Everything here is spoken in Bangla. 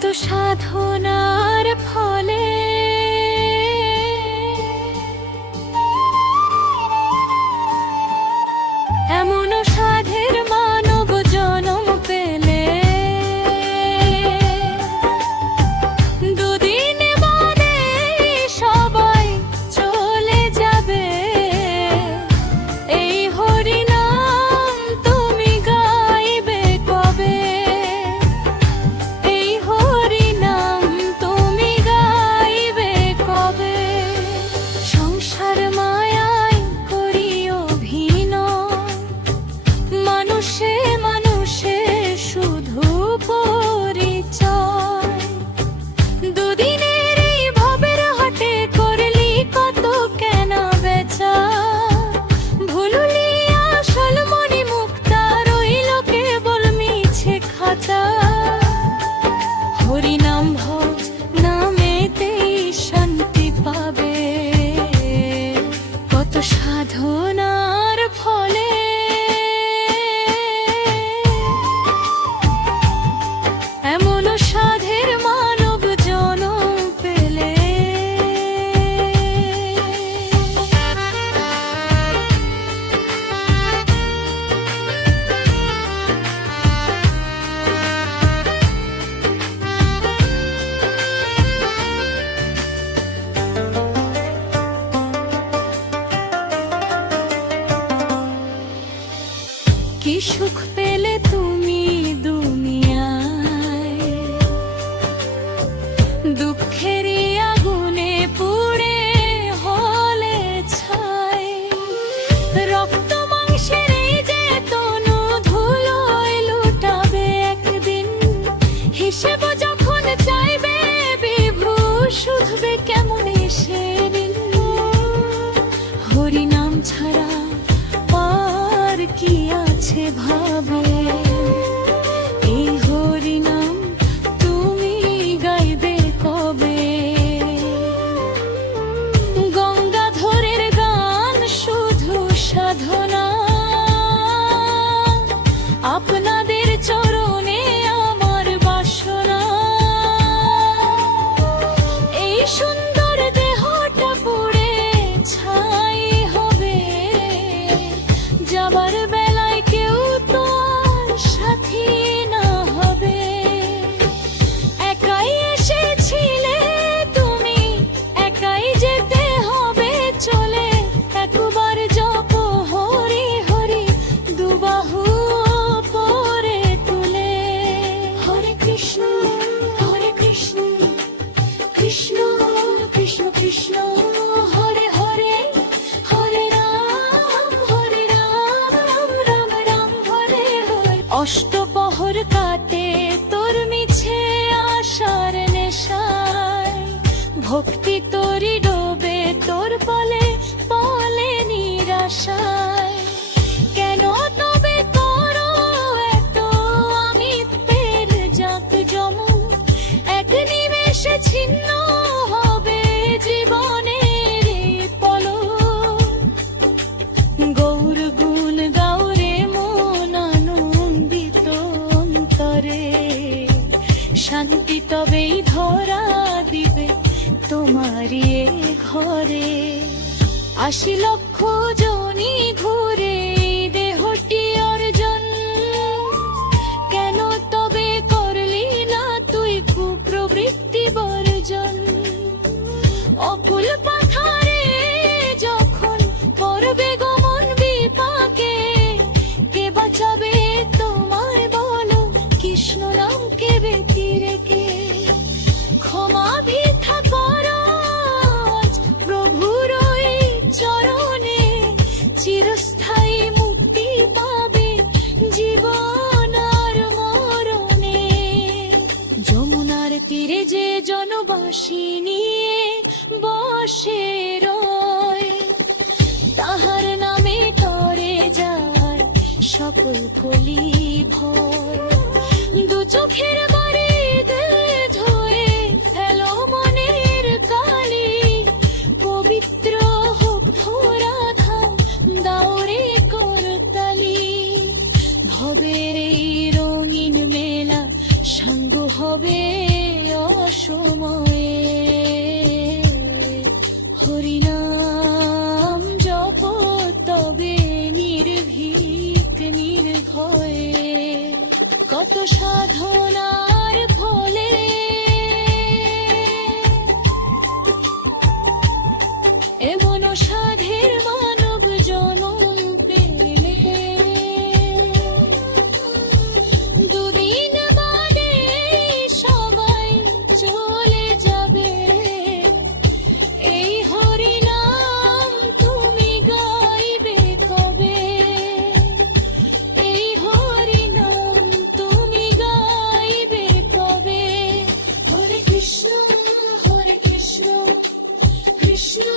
কত সাধনার ফলে এমন সাধের মানব জনম পেলে দুদিন বাদে সবাই চলে যাবে। এই হরিনাম তুমি গাইবে কবে? এই হরিনাম তুমি গাইবে কবে? সংসার মায়ায় করি অভিনয়, মানুষে মানুষে শুধু পরিচয়। দুদিনের এই ভবের হাটে করলি কত কেনা বেচা, ভুললি আসল মনি মুক্তা, রইল কেবল মিছে খাতা। হরিনাম ভজ নামেতেই শান্তি পাবে, কত সাধনার ফলে এমন সাধের মানব জনম পেলে। কি সুখ পেলে তুমি দুনিয়ায়, দুঃখেরই আগুনে পুড়ে হলে ছাই। রক্ত মাংসের এই যে তনু ধুলোয় লুটাবে একদিন, হিসেব যখন চাইবে বিভু শুধবে কেমন সেদিন। হরিনাম ছাড়া আর কি আছে ভাবে? এই হরিনাম তুমি গাইবে কবে? গঙ্গাধরের গান শুধু সাধনা, আপনাদের চরণে আমার বাসনা। এই সুন্দর দেহটা পুড়ে ছাই হবে, যাবার বেলায় কেউ তো আর সাথী না হবে। একাই এসেছিলে তুমি, একাই যেতে হবে চলে। একবার জপ হরি হরি, দুবাহু পরে তুলে। হরে কৃষ্ণ কৃষ্ণ কৃষ্ণ কৃষ্ণ, হরে হরে, হরে রাম রাম রাম হরে হরে। অষ্টপহর কাটে তোর মিছে আশার নেশায়, ভক্তি তোরি ডোবে তোর পলে পলে নিরাশায়। কেন তবে করো এত আমিত্বের জাত জমু, এক নিমেষে ছিন্ন হবে জীবনের পলক। গৌর গুণ গাওরে মন আনন্দিত অন্তরে, শান্তি তবেই ধরা দিবে তোমারি এ ঘরে। ৮০ লক্ষ জনি ঘুরে দেহটি অর্জন, কেন তবে করলি না তুই কুপ্রবৃত্তি বর্জন? অকুল পাথারে যখন করবে গমন বিপাকে, কে বাঁচাবে তোমায় বলো? কৃষ্ণ নামকে ব্যতি রেখে ক্ষমা ভিক্ষা করো আজ প্রভুর ওই চরণে, চিরস্থায়ী মুক্তি পাবে জীবন আর মরণে। যমুনার তীরে যে জনবাসী নিয়ে বসে রয়, তাহার নামে করে যায় সকল কলি ভয়। দু চোখের বাড়ি ধোয়ে ফেলো মনের কালি, পবিত্র হোক ধরা ধাম দাওরে করতালি। ভবের এই রঙিন মেলা সাঙ্গ হবে সময়ে হরিনাম জপ তবে নির্ভীক নির্ভয়ে কত সাধনার ফলে এমন সাধের মানব জনম পেলে দুদিন বাদে সবাই চলে যাবে এই হরিনাম তুমি গাইবে কবে এই হরিনাম তুমি গাইবে কবে হরে কৃষ্ণ কৃষ্ণ